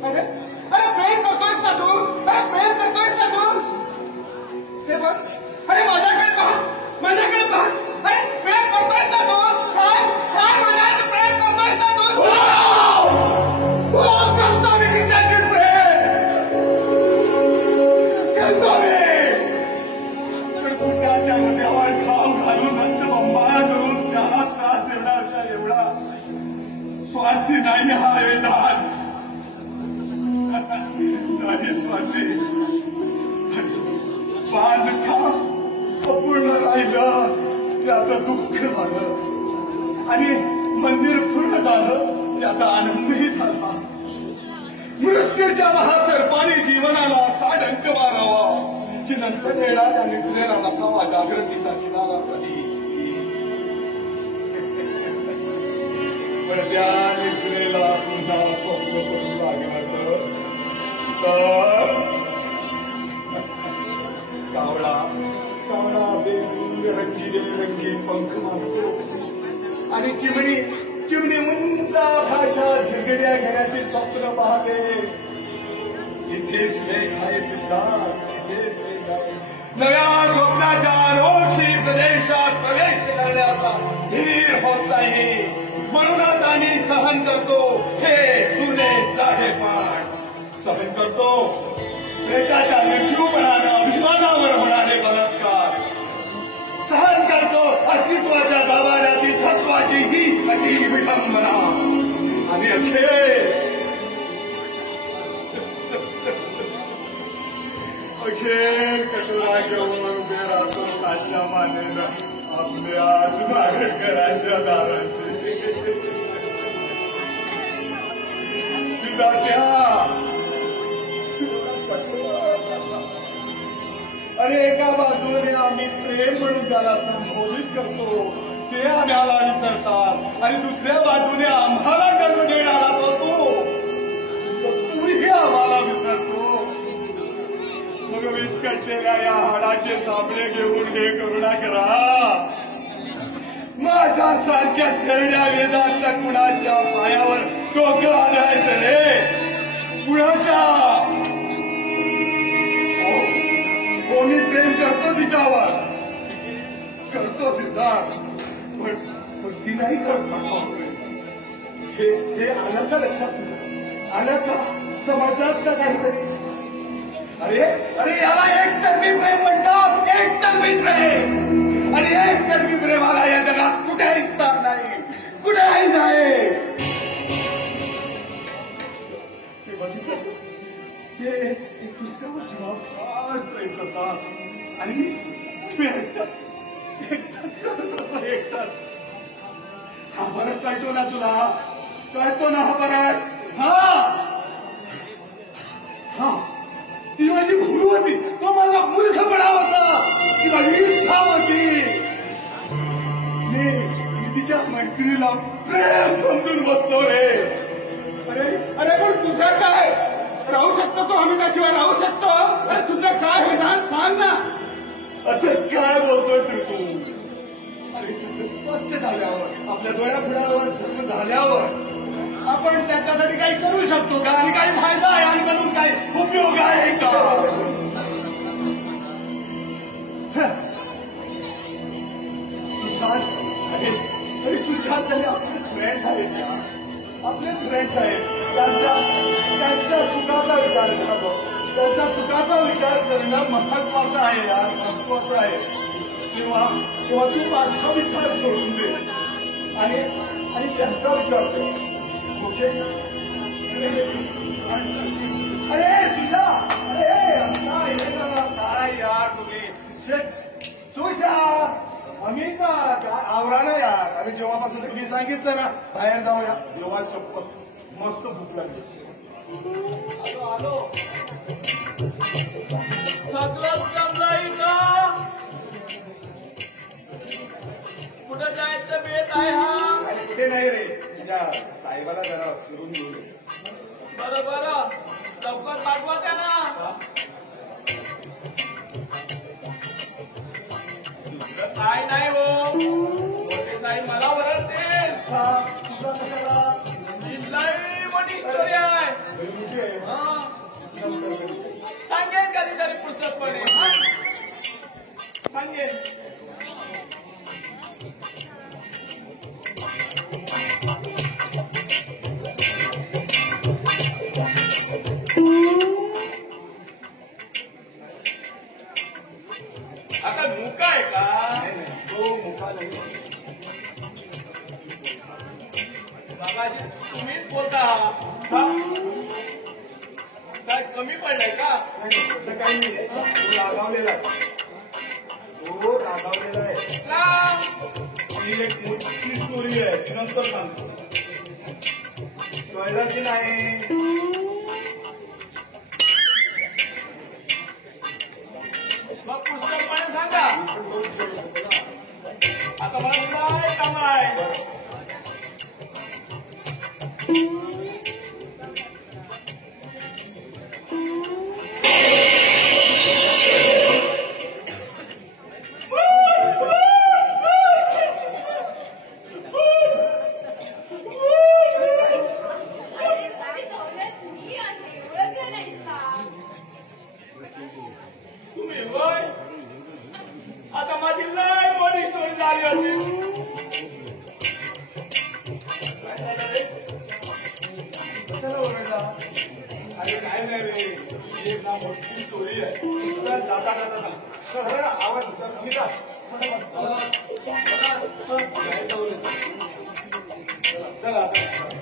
अरे अरे प्रेम करतोयस ना तू? अरे प्रेम करतोयस ना तू? हे बघ, अरे माझ्याकडे पाह, माझ्याकडे पाह. अरे प्रेम करतोयस ना तू? सांग मला, प्रेम करतोयस ना तू? हो करतो मी तिच्याशी प्रेम, करतो मी. पण कुत्र्याच्या हृदयावर घाव घालून रक्तबंबाळ करून त्याला त्रास देण्याचा एवढा स्वार्थी नाही हा वेदांत. नाही स्वार्थी. बांधका अपूर्ण राहिलं त्याचं दुःख झालं आणि मंदिर पूर्ण झालं त्याचा आनंदही झाला. मृत्यूच्या महासर्पाने जीवनाला असा डंक मारावा की नंतर येणाऱ्या निद्रेला नसावा जागृतीचा किनारा कधी. पण त्या निद्रेला पुन्हा स्वप्न करू लागलं तर कावळा कावळा बेरंगी पंख मागतो आणि चिमणी उंच आकाशात घिरगड्या घेण्याची स्वप्न पाहते. इथेच लेख आहे सिद्धार्थ, इथेच लेख आहे. नव्या स्वप्नाच्या अनोखी प्रदेशात प्रवेश करण्याचा धीर होत नाही. म्हणूनच आम्ही सहन करतो हे जुने जागेपण. सहन करतो प्रेताच्या निर्जीवपणानं अभिमानावर होणारे बलात्कार. सहन करतो अस्तित्वाच्या गाभाऱ्यातील सत्वाची ही अशी विडंबना. आणि अखेर कटोरा घेऊन उभे राहतो ताच्या मानेनं आपल्या आज नागरिकांच्या दाराचे. अरे एका बाजूने आम्ही प्रेम म्हणून ज्याला संबोधित करतो ते आम्हाला विसरतात आणि दुसऱ्या बाजूने आम्हाला जन्म देणारा तो तूही आम्हाला विसरतो. मग विस्कटलेल्या या हाडाचे साबणे घेऊन हे करुणा करा. माझ्यासारख्या थेरड्या वेदांच्या कुणाच्या पायावर डोकं आणायचं रे. कुणाच्या मी प्रेम करतो तिच्यावर, करतो सिद्धार्थ. पण ती नाही करत. हे आलं का लक्षात तुझं? आलं का? समजलास का काहीतरी? अरे अरे याला एकतर्फी प्रेम म्हणतात. एकतर्फी प्रेम. आणि एकतर्फी प्रेमाला या जगात कुठेही स्थान नाही, कुठेही नाही. ते बघितलं ते एक दुसऱ्यावर जबाबदार प्रेम करतात आणि मी एकटाच करत होतो. एकटाच. हा फरक कळतो ना तुला? कळतो ना हा फरक? हा ती माझी भूल होती, तो माझा मूर्खपणा होता, ती माझी इच्छा होती. मी तिच्या मैत्रिणीला प्रेम समजून बसलो रे. अरे अरे पण तुझं काय? राहू शकतो तो अमिताशिवाय राहू शकतो? अरे तुझं काय विधान सांग ना. असं काय बोलतोय तू? अरे स्पष्ट झाल्यावर, आपल्या डोळ्यापुढ्यावर जन्म झाल्यावर आपण त्याच्यासाठी काही करू शकतो का? आणि काही फायदा आहे आणि म्हणून काही उपयोग आहे का? सुशांत, अरे सुशांत त्यांनी आपले फ्रेंड्स आहेत का? आपले फ्रेंड्स आहेत. त्यांच्या सुखाचा विचार करतो. त्यांच्या सुखाचा विचार करणं महत्वाचं आहे यार, महत्वाचं आहे. किंवा तू माझा विचार सोडून दे आणि त्यांचा विचार कर. ओके? अरे सुशा, अरे काय यार तुम्ही सुशा अमिता आवरा ना यार. अरे जेव्हापासून तुम्ही सांगितलं ना बाहेर जाऊया, जेव्हा शपथ मस्त भूक लागली. आलो सगळंच जमलंय का? कुठं जायचं बेत आहे हा? अरे कुठे नाही रे, तुझ्या साहेबाला जरा फिरून घेऊन. बरं लवकर पाठवा त्यांना. दुसरं काय नाही हो, मोठे साहेब मला ओरडते. तुझा कशाला? लई मोठी स्टोरी आहे. कमी पडलाय का? नाही असं काही नाही तू रागावलेला आहे तो रागावलेला आहे ही एक मोठी स्टोरी आहे ती नंतर सांगतो कळलं की नाही मग पुस्तकपणे सांगा आता मला काय काम आहे तुम्ही होय आता माझी लय मोठी स्टोरी झाली होती काय झालं रे कशाला ओरडला अरे काय नाही रे ही एक ना मोठी स्टोरी आहे तुला जाता जाता सांग खरं आवाज होता कमी का चला